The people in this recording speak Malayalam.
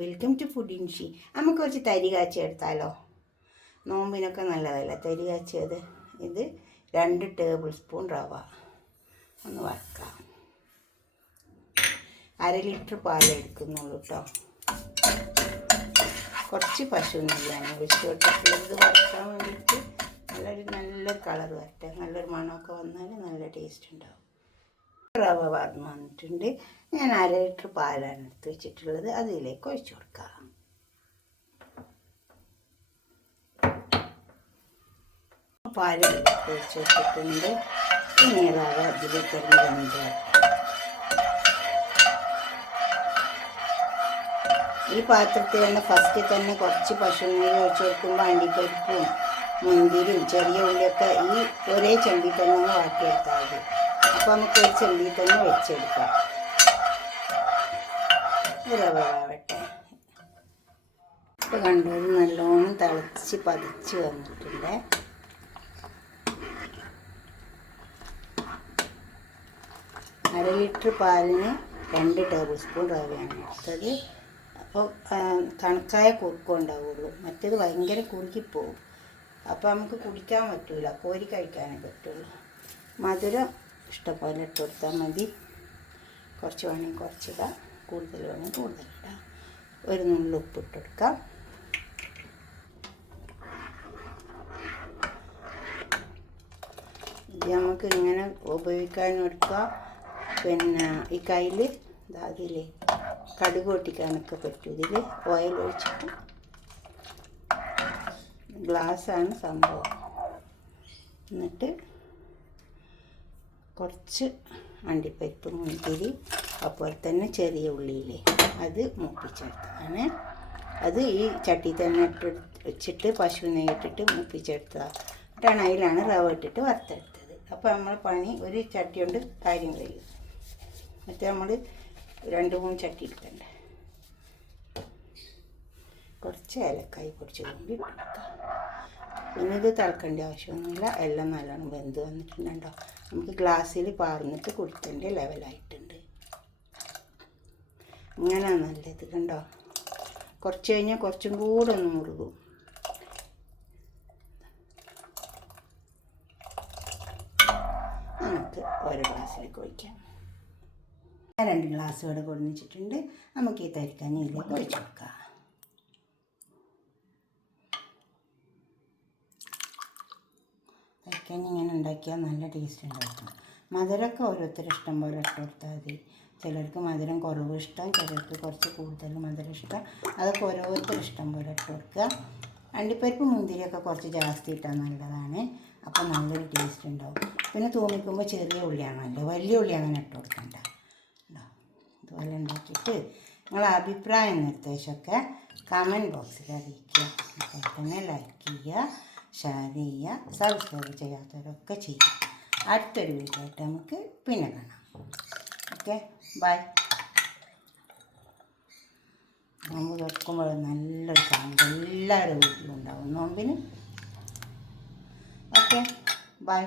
Welcome to food ഇൻഷി. നമുക്ക് കുറച്ച് തരി കാച്ചി എടുത്താലോ? നോമ്പിനൊക്കെ നല്ലതല്ല തരി കാച്ചിയത്. ഇത് 2 ടേബിൾ സ്പൂൺ റവ ഒന്ന് വറുക്കാം. 1/2 ലിറ്റർ പാലെടുക്കുന്നുള്ളൂ കേട്ടോ. കുറച്ച് പശു നെയ്യാണ് ഒഴിച്ച് കൊടുത്തിട്ടുള്ളത് വറുക്കാൻ വേണ്ടിയിട്ട്. നല്ല കളർ വരട്ടെ, നല്ലൊരു മണമൊക്കെ വന്നാൽ നല്ല ടേസ്റ്റ് ഉണ്ടാവും. റവ വറന്ന് വന്നിട്ടുണ്ട്. ഞാൻ 1/2 ലിറ്റർ പാലാണ് എടുത്ത് വെച്ചിട്ടുള്ളത്. അതിലേക്ക് ഒഴിച്ചു കൊടുക്കാം. പാല് ഒഴിച്ച് വെച്ചിട്ടുണ്ട്. ഇനി റവ അതിലേക്ക് വെന്ത് ഈ പാത്രത്തിൽ തന്നെ ഫസ്റ്റ് തന്നെ കുറച്ച് പശു നെയ്യ് ഒഴിച്ച് കൊടുക്കുമ്പോൾ അണ്ടിപ്പരിപ്പും മുന്തിരിയും ചെറിയ ഉള്ളിയൊക്കെ ഈ ഒരേ ചെമ്പിൽ തന്നെ ഒന്ന് വാട്ടിയെടുത്താൽ മതി. അപ്പോൾ നമുക്ക് ഒരു ചെമ്പിൽ തന്നെ വെച്ചെടുക്കാം. റവ ആവട്ടെ. ഇപ്പോൾ കണ്ടത് നല്ലോണം തിളച്ച് പതിച്ച് വന്നിട്ടുണ്ട്. അര ലിറ്റർ പാലിന് 2 ടേബിൾ സ്പൂൺ റവയാണ് എടുത്തത്. അപ്പോൾ കണക്കായ കുറുക്കം ഉണ്ടാവുള്ളൂ, മറ്റേത് ഭയങ്കര കുറുക്കിപ്പോവും. അപ്പോൾ നമുക്ക് കുടിക്കാൻ പറ്റില്ല, കോരി കഴിക്കാനേ പറ്റുള്ളൂ. മധുരം ഇഷ്ടംപോലെ ഇട്ട് കൊടുത്താൽ മതി. കുറച്ച് വേണമെങ്കിൽ കുറച്ചിടാം, കൂടുതൽ വേണമെങ്കിൽ കൂടുതലിടാം. ഒരു നുള്ളു ഉപ്പിട്ട് കൊടുക്കാം. ഇത് നമുക്ക് ഇങ്ങനെ ഉപയോഗിക്കാൻ എടുക്കാം. പിന്നെ ഈ കയ്യിൽ അതിൽ കടുക് പൊട്ടിക്കാനൊക്കെ പറ്റും. ഇതിൽ ഓയിൽ ഒഴിച്ചിട്ട് ഗ്ലാസ്സാണ് സംഭവം. എന്നിട്ട് കുറച്ച് അണ്ടിപ്പരിപ്പ് മുന്തിരി അതുപോലെ തന്നെ ചെറിയ ഉള്ളിയില്ലേ അത് മൂപ്പിച്ചെടുത്തതാണ്. അത് ഈ ചട്ടി തന്നെ വെച്ചിട്ട് പശു നെയ്യിട്ടിട്ട് മൂപ്പിച്ചെടുത്തതാണ്. അതിലാണ് റവ ഇട്ടിട്ട് വറുത്തെടുത്തത്. അപ്പോൾ നമ്മൾ പണി ഒരു ചട്ടി കൊണ്ട് കാര്യം കഴിയും. മറ്റേ നമ്മൾ 2-3 ചട്ടി എടുക്കണ്ടേ. കുറച്ച് ഏലക്കായി പൊടിച്ച് കൊണ്ട് ഇട്ടെടുക്കാം. പിന്നെ ഇത് തിളക്കേണ്ട ആവശ്യമൊന്നുമില്ല, എല്ലാം നല്ലോണം വെന്ത് വന്നിട്ടുണ്ടോ. നമുക്ക് ഗ്ലാസ്സിൽ പാർന്നിട്ട് കുടിക്കേണ്ട ലെവലായിട്ടുണ്ട്. ഇങ്ങനെ നല്ലത് കണ്ടോ. കുറച്ച് കഴിഞ്ഞാൽ കുറച്ചും കൂടെ ഒന്ന് മുറുകും. നമുക്ക് ഓരോ ഗ്ലാസ്സിലേക്ക് ഒഴിക്കാം. 2 ഗ്ലാസ് ഇവിടെ കൊടുന്നിച്ചിട്ടുണ്ട്. നമുക്ക് ഈ തരിക്കഞ്ഞിയിലേക്ക് ഒഴിച്ചു കൊടുക്കാം. തരിക്കഞ്ഞി ഇങ്ങനെ ഉണ്ടാക്കിയാൽ നല്ല ടേസ്റ്റ് ഉണ്ടാക്കും. മധുരമൊക്കെ ഓരോരുത്തർ ഇഷ്ടം പോലെ ഇട്ട് കൊടുത്താൽ മതി. ചിലർക്ക് മധുരം കുറവ് ഇഷ്ടം, ചിലർക്ക് കുറച്ച് കൂടുതൽ മധുരം ഇഷ്ടം. അതൊക്കെ ഓരോരുത്തർ ഇഷ്ടം പോലെ ഇട്ട് കൊടുക്കുക. അണ്ടിപ്പരിപ്പ് മുന്തിരിയൊക്കെ കുറച്ച് ജാസ്തി ഇട്ടാൽ നല്ലതാണ്. അപ്പോൾ നല്ലൊരു ടേസ്റ്റ് ഉണ്ടാവും. പിന്നെ തൂമിക്കുമ്പോൾ ചെറിയ ഉള്ളിയാണല്ലോ, വലിയ ഉള്ളി അങ്ങനെ ഇട്ട് കൊടുക്കണ്ട. ഇതുപോലെ ഉണ്ടാക്കിയിട്ട് നിങ്ങളെ അഭിപ്രായം നിർദ്ദേശമൊക്കെ കമൻറ്റ് ബോക്സിൽ അറിയിക്കുക. അതുപോലെ തന്നെ ലൈക്ക് ചെയ്യുക, ഷെയർ ചെയ്യുക, സബ്സ്ക്രൈബ് ചെയ്യാത്തവരൊക്കെ ചെയ്യുക. അടുത്തൊരു വീഡിയോ ആയിട്ട് നമുക്ക് പിന്നെ കാണാം. Okay, bye. നോമ്പ് തുറക്കുമ്പോൾ നല്ലൊരു സൗണ്ട് എല്ലാവരുടെ വീട്ടിലും ഉണ്ടാവും നോമ്പിന്. Okay, by.